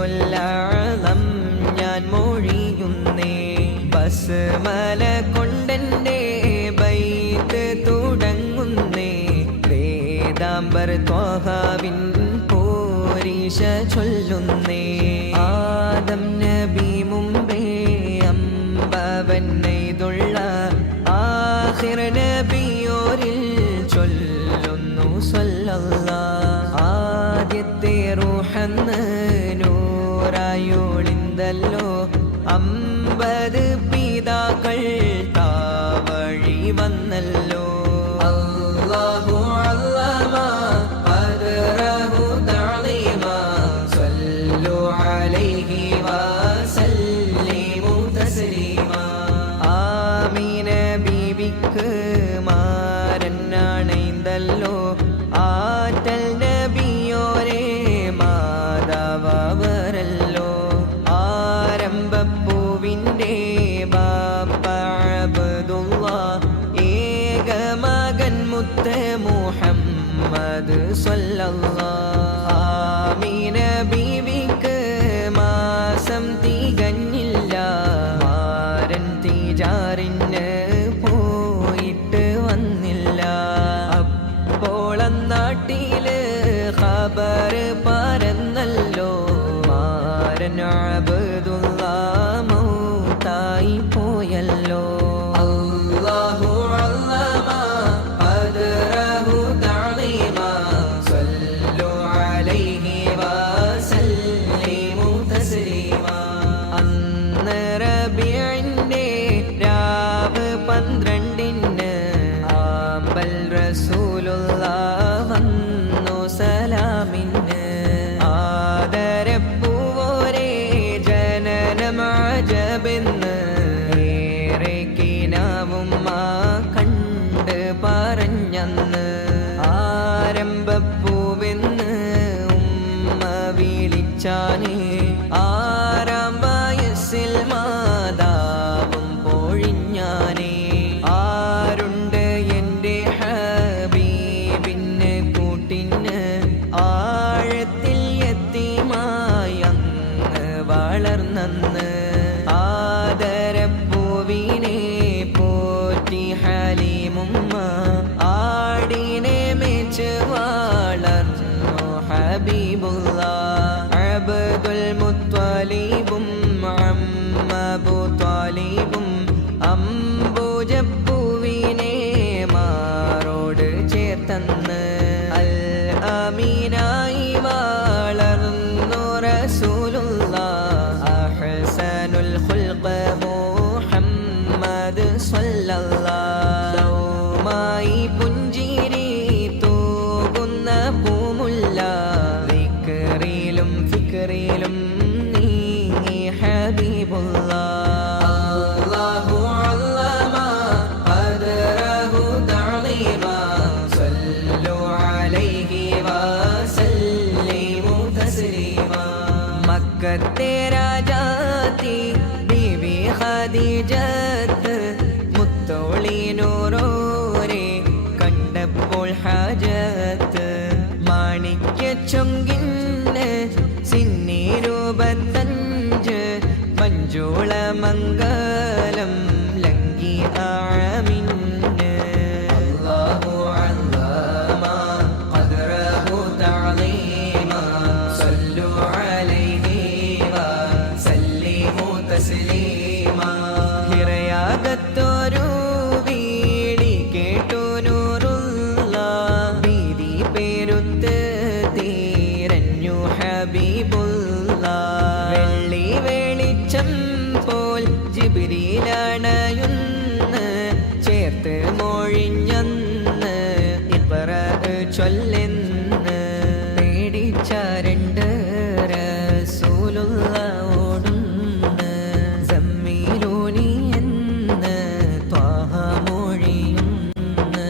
ഇസ്മുൽ ഞാൻ മൊഴിയുന്നേ. ബസ്മല കൊണ്ടെൻ്റെ ബൈത്ത് തുടങ്ങുന്നേ. വേദാംബർ ത്വഹാവിൻ പോരീശ ചൊല്ലുന്നേ. ആദം നബി മുമ്പേ അമ്പവൻ നെയ്തുള്ള ആഖിർ നബിയോരിൽ ചൊല്ലുന്നു സ്വല്ലല്ലാഹ്. ആദ്യത്തെ റൂഹന്ന് നൂറായൊളിന്തല്ലോ. 50 പിതാക്കൾ താവഴി വന്നല്ലോ. അല്ലാഹു അല്ലമ ഖദ്റഹു തഅലീമ. സ്വല്ലു അലൈഹി വസല്ലിമു തസ്ലീമ. ആമീന ബീവിക്ക് മാരനാണെന്തല്ലോ. ആറ്റൽ നബിയോരെ മാതാവരല്ലോ. ആരംഭപ്പൂവിൻ്റെ ബാപ്പ അബ്ദുല്ലാഹ്. ഏക മകൻ മുത്ത് മുഹമ്മദ് സ്വല്ലല്ലാഹ്. ആമീന ബീവിക്ക് മാസം തികഞ്ഞില്ല. മാരൻ തിജാറിന് പോയിട്ട് വന്നില്ല. അപ്പോൾ നാട്ടില് ഖബർ പരന്നല്ലോ. മാരൻ അബ്ദുല്ലാഹ് മൗതായി പോയല്ലോ. അല്ലാഹു അല്ലമ ഖദ്റഹു തഅലീമ. സ്വല്ലു അലൈഹി വസല്ലിമു തസ്ലീമ. അന്ന് റബീഇന്റെ രാവ് 12-ന് ആമ്പൽ റസൂലുള്ളാഹ് വന്നു സലാമിന്. ആദരപ്പൂവോരെ ജനനം അജബെന്ന് ഏറെ കിനാവുമ്മ കണ്ട് പറഞ്ഞന്ന്. ആരംഭപ്പൂവെന്ന് ഉമ്മ വിളിച്ചാനേ. 6-ാം വയസ്സിൽ മാതാവും പൊഴിഞ്ഞാനേ. ആരുണ്ട് എൻ്റെ ഹബീബിന് കൂട്ടിന്. ആഴത്തിൽ യതീമായി അങ്ങ് വളർന്നന്ന്. ആദരപ്പൂവിനെ പോറ്റി ഹലീമുമ്മ. ആടിനെ മേച്ച് വളർന്നു ഹബീബുല്ലാഹ്. അബ്ദുൽ മുത്വലിബും അമ്മ അബൂ ത്വാലിബും അംബുജപ്പൂവിനെ മാറോട് ചേർത്തന്ന്. അൽ അമീനായി വളർന്നു റസൂലുള്ളാഹ്. അഹ്സനുൽ ഖുൽഖ് മുഹമ്മദ് സ്വല്ലല്ലാഹ്. ലൗമായി പുഞ്ചിരി തൂകുന്ന പൂമുല്ല. ദിക്റിലും ഫിക്റിലും നീങ്ങി ഹബീബുല്ലാഹ്. അല്ലാഹു അല്ലമ ഖദ്റഹു തഅലീമ. സ്വല്ലു അലൈഹി വസല്ലിമു തസ്ലീമ. മക്കത്തെ രാജാത്തി ബീവി ഖദീജത്ത് മുത്തോളിനൂറോരെ കണ്ടപ്പോൾ ഹാജത്ത്. മാണിക്യച്ചൊങ്കിന് സിന്നിരൂപത്തഞ്ച് മഞ്ജുള മംഗലം ലങ്കി ആമിന്. അല്ലാഹു അല്ലമ ഖദ്റഹു തഅലീമ. സ്വല്ലു അലൈഹി വസല്ലിമു തസ്ലീമ. ഹിറയാകത്തൊരു വീളി കേട്ടു നൂറുല്ലാഹ്. ഭീതി പേരുത്ത് തീരഞ്ഞു ഹബീബുല്ലാഹ്. വെള്ളി വെളിച്ചം പോൽ ജിബ്രീലണയുന്ന്. ചേർത്ത് മൊഴിഞ്ഞന്ന് ഇഖ്റ ചൊല്ലെന്ന്. പേടിച്ച രണ്ട് റസൂലുള്ളാഹ് ഓടുന്ന്. സമ്മീലൂനി എന്ന് ത്വാഹ മൊഴിയുന്ന്.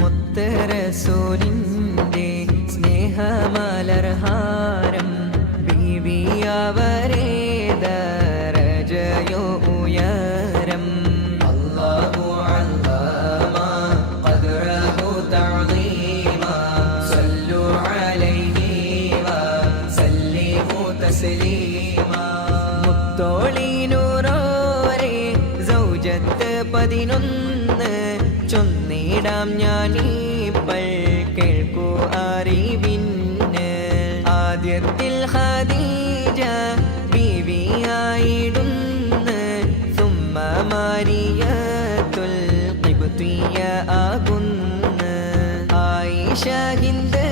മുത്ത് റസൂലിൻ്റെ സ്നേഹമലർഹാരം. ബീവിയവരെ ദരജയോ ഉയരം. അല്ലാഹു അല്ലമ ഖദ്റഹു 11 ചൊന്നിടാം ഞാനീപ്പൽ കേൾക്കൂ അറിവിന്. ആദ്യത്തിൽ ഖദീജ ബീവിയായിടുന്ന്, സുമ്മ മാരിയത്തുൽ ഖിബ്തിയ ആകുന്ന്. ആയിഷ ഹിന്ദ്